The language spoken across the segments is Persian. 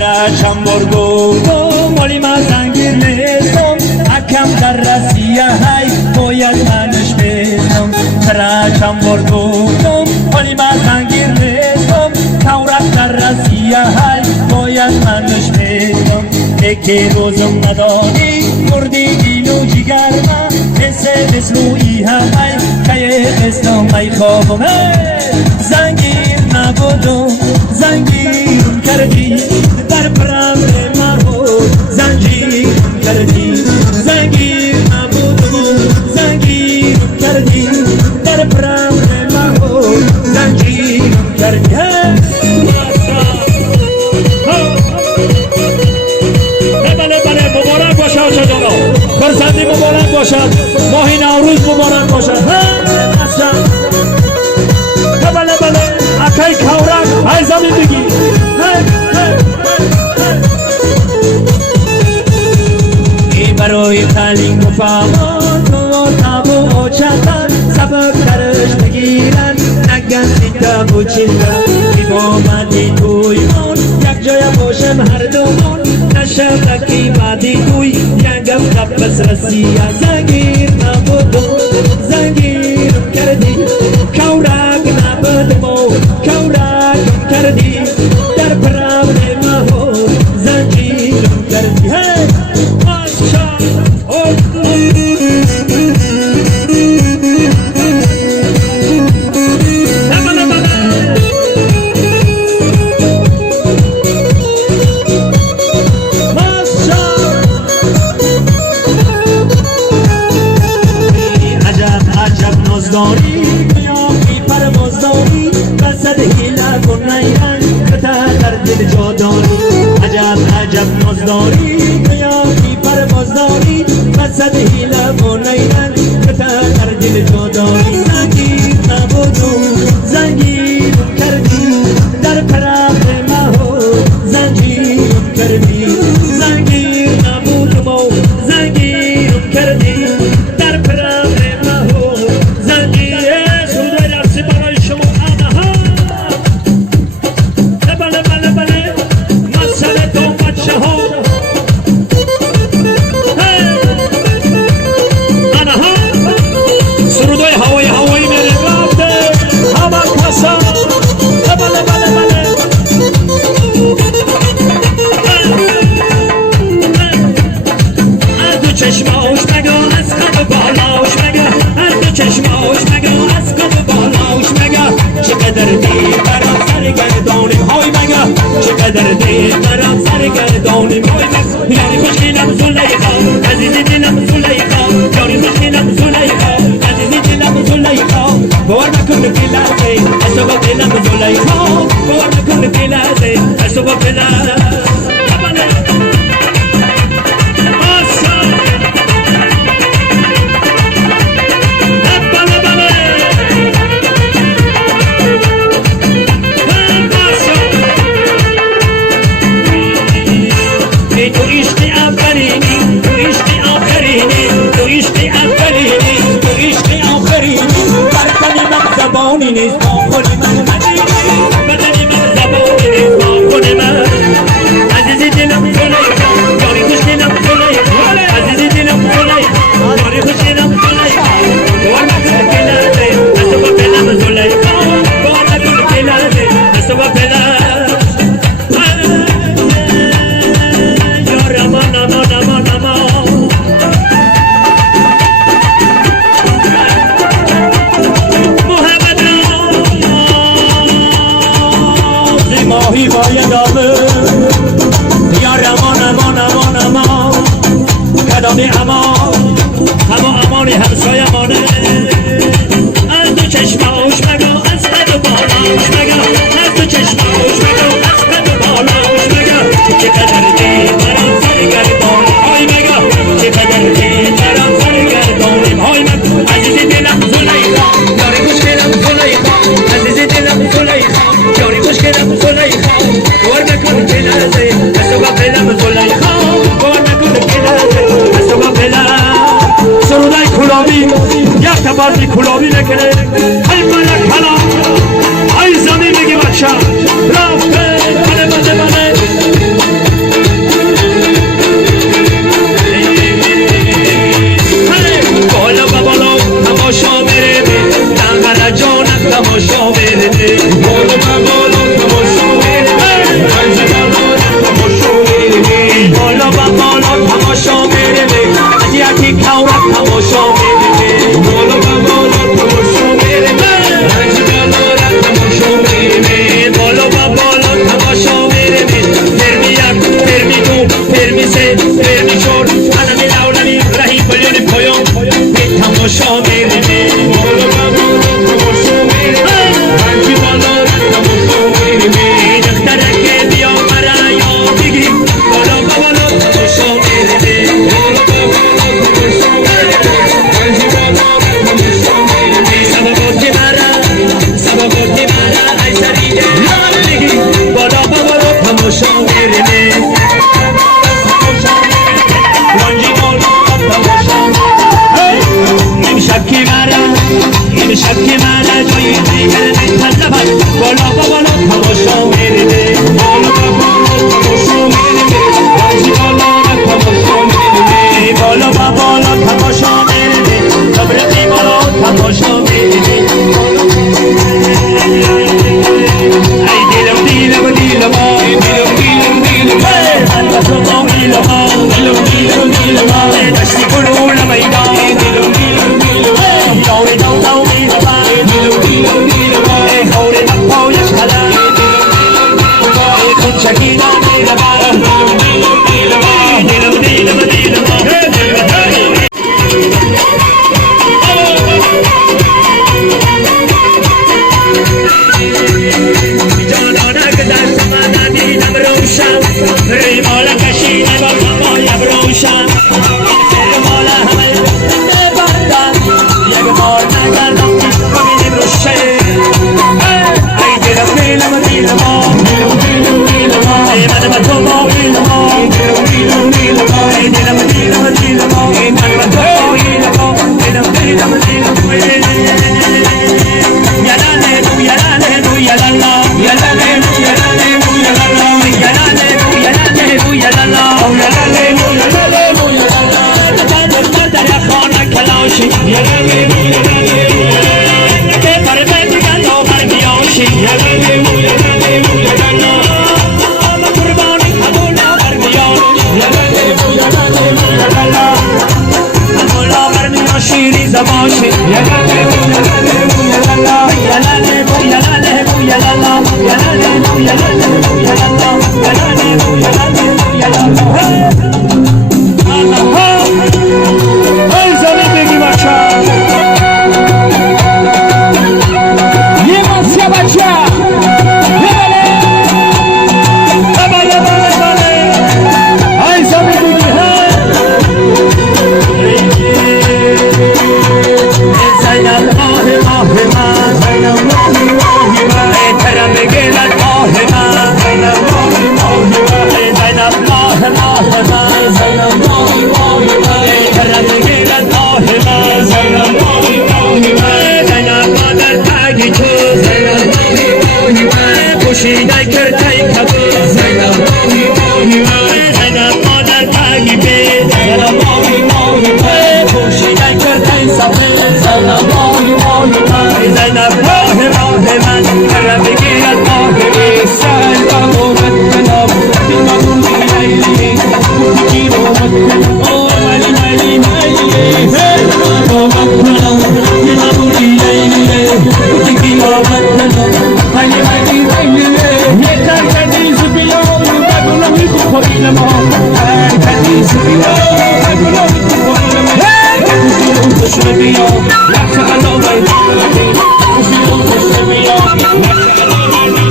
ترچم برگو مالی ما زنگیر نیستم حکم در رسیه های باید منش بیستم ترچم برگو مالی ما زنگیر نیستم کورک در رسیه های باید منش بیستم یکی روزم نداری مردی دینو جگر ما مثل روی همه که قسم می خوابم زنگیر نبودم زنگیرم کردی در پرم مرو زنجیرم کردی زنگیر نبودم زنگیرم کردی در پرم مرو زنجیرم کردی بله مبارک باشد شجاعا فرزندی مبارک باشد ماه نوروز مبارک باشد بله اکای کورک های زمین بگی ای برای تعلیم و فهمان تو تب و اوچتن سبب درش بگیرن نگن سیده و چیزن بی بامدی توی من یک جای باشم هر دومون نشد کی بعدی توی یکم قبس رسیه زنگیر نبودم زنگیرم کردی کورک نبودم کورک کردی در پرم مهو زنجیرم کردی هی ماشا نازداری بیایی پروازداری قصد هیله کن نیرن کتا در دل جا داری عجب نازداری بیایی پروازداری قصد هیله کن نیرن کتا در دل جا داری زنگیر نبودم زنگیر کردی در پرم مهو زنجیرم کردی زنگیر نبودم زنگیر کردی در پرم چشماش مگه از قد بالاش مگه هر چشماش مگه از قد بالاش مگه چقدر دیر برام سرگردانیم های مگه چقدر دیر برام سرگردانیم های مگه یاری خوشگلم زلیخا عزیزی دلم زلیخا یاری خوشگلم زلیخا عزیزی دلم زلیخا باور نکن دلته اصلا دلم زلیخا باور نکن دلته اصلا دلم زبانی نیست خودی من بدنی من زبانی نیست خودی من عزیزی دلم زلیخا یاری خوش دلم زلیخا عزیزی دلم زلیخا یاری خوش دلم زلیخا باور نکن دلته اصلا دلم زلیخا باور نکن دلته اصلا دلم یا رمان امان امان امان ماهی باید آمه یا رمان امان امان امان کدامی امان همه امانی همسای امانه از دو چشماش مگه از قد بالاش مگه از دو چشماش مگه از قد بالاش مگه چقدر دیر برام سرگردانیم های مگه چقدر دیر برام سرگردانیم های مگه عزیزی دلم زلیخا یاری خوش دلم زلیخا عزیزی دلم زلیخا یاری خوش دلم زلیخا باور نکن دلته اصلا دلم زلیخا باور نکن دلته اصلا دلم سرودای کلابی یک تبازی کلابی نکنه ای ملک حالا ای زمین بگی بچه رفته بله بله بله تماشا میرینه رنجی بالا تماشا امشب که مرا جای دیگر نتنبر بالا تماشا میرینه بالا تماشا میرینه رنجی بالا تماشا میرینه بالا تماشا میرینه تبرقی بالا تماشا میرینه ای دیلم دشتی کنون میدان دور دو میدان خوری نپایش خلم خون شکینا میدان جانانک دست من دیدم روشن ریمال کشیده با کمایم روشن ریمال همه ببندن یک بار نگردم ببینیم روشه ای دیلم ای من با تو با ای دیلم ای من با تو شیری زباشی پوشیده کرده کبود زینب مادر تگیبه پوشیده کرده سفید زینب راه من کرم بگیرد ماه سر آمد کنم دلم لیلی بگیر آمد کنم ملی آمد کنم دلم لیلی بگیر آمد کنم ملی یکر کدیز بیام بگو نمیخو خویلم هر کدیز بیام بگو نمیخو خویلم خوش بیام لحظه علامه خوش بیام لحظه علامه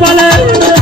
Bale